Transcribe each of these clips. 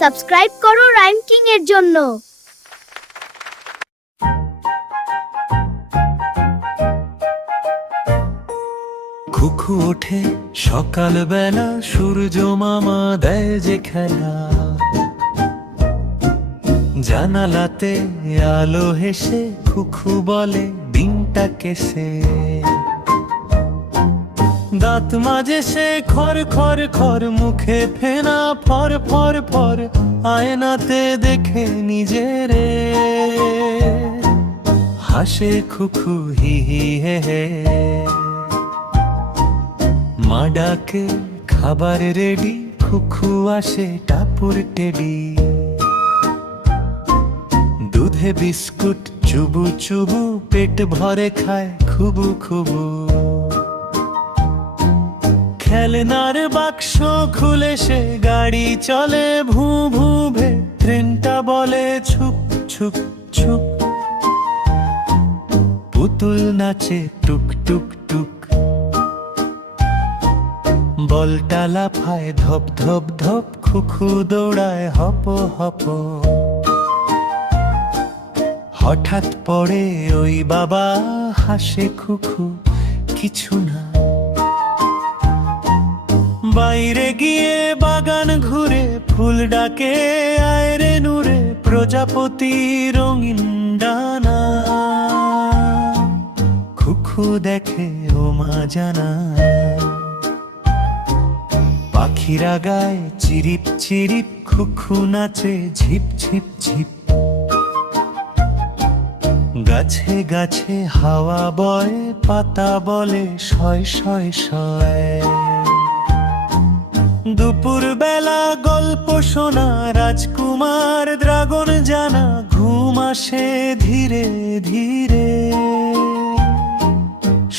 Subscribe করো rhyme king এর জন্য। খুকু ওঠে সকালবেলা, সূর্য মামা দেয় যে খেলা। জানালাতে আলো হেসে খুকু বলে দিনটা কেসে। দাঁত মাজে সে খর খর খর, মুখে ফেনা ফর ফর ফর, আয়নাতে দেখে নিজেরে। হাসে খুকু হি হি হে হে। মা ডাকে খাবার রেডি, খুকু আসে টাপুর টেডি। দুধে বিস্কুট চুবু চুবু, পেট ভরে খায় খুবু খুবু। খেলনার বাক্স খুলে সে গাড়ি চলে ভু ভু ভে, ট্রেনটা বলে ছুক ছুক ছুক। পুতুল নাচে টুক টুক টুক, বলটা লাফায় ধপ ধপ ধপ, খুকু দৌড়ায় হপ হপ। হঠাৎ পড়ে ওই বাবা, হাসে খুকু কিছু না। বাইরে গিয়ে বাগান ঘুরে ফুল ডাকে আয়রে নূরে, প্রজাপতি রঙিন ডানা। খুকু দেখে ও মা জানা, পাখিরা গায় চিরিপ চিরিপ, খুকু নাচে ঝিপ ঝিপ ঝিপ। গাছে গাছে হাওয়া বয়, পাতা বলে শয় শয় শয়। দুপুর বেলা গল্প শোনা, রাজকুমার ড্রাগন জানা, ঘুম আসে ধীরে ধীরে।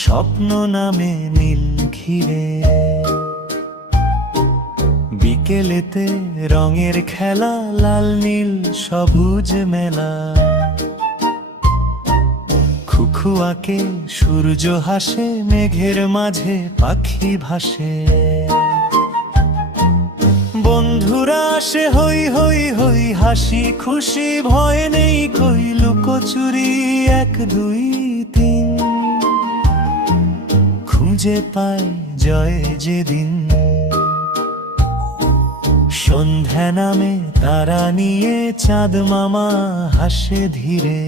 স্বপ্ন নামে নীল ঘিরে। বিকেলেতে রঙের খেলা, লাল নীল সবুজ মেলা। খুকু আঁকে সূর্য হাসে, মেঘের মাঝে পাখি ভাসে। বন্ধুরা আসে হই হই হই, হাসি খুশি ভয় নেই কই, লুকোচুরি 1 2 3। খুঁজে পায় জয় যেদিন। সন্ধ্যা নামে তারা নিয়ে, চাঁদ মামা হাসে ধীরে।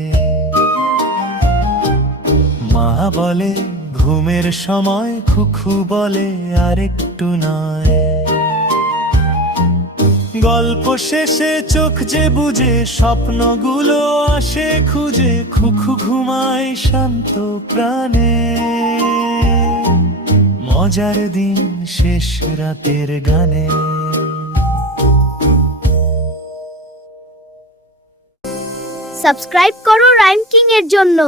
মা বলে ঘুমের সময়, খুকু বলে আরেকটু নয়। গল্প শেষে চোখ যে বুঝে, স্বপ্নগুলো আসে খুঁজে, খুকু ঘুমায় শান্ত প্রাণে। মজার দিন শেষ রাতের গানে। সাবস্ক্রাইব করো রাইম কিং এর জন্য।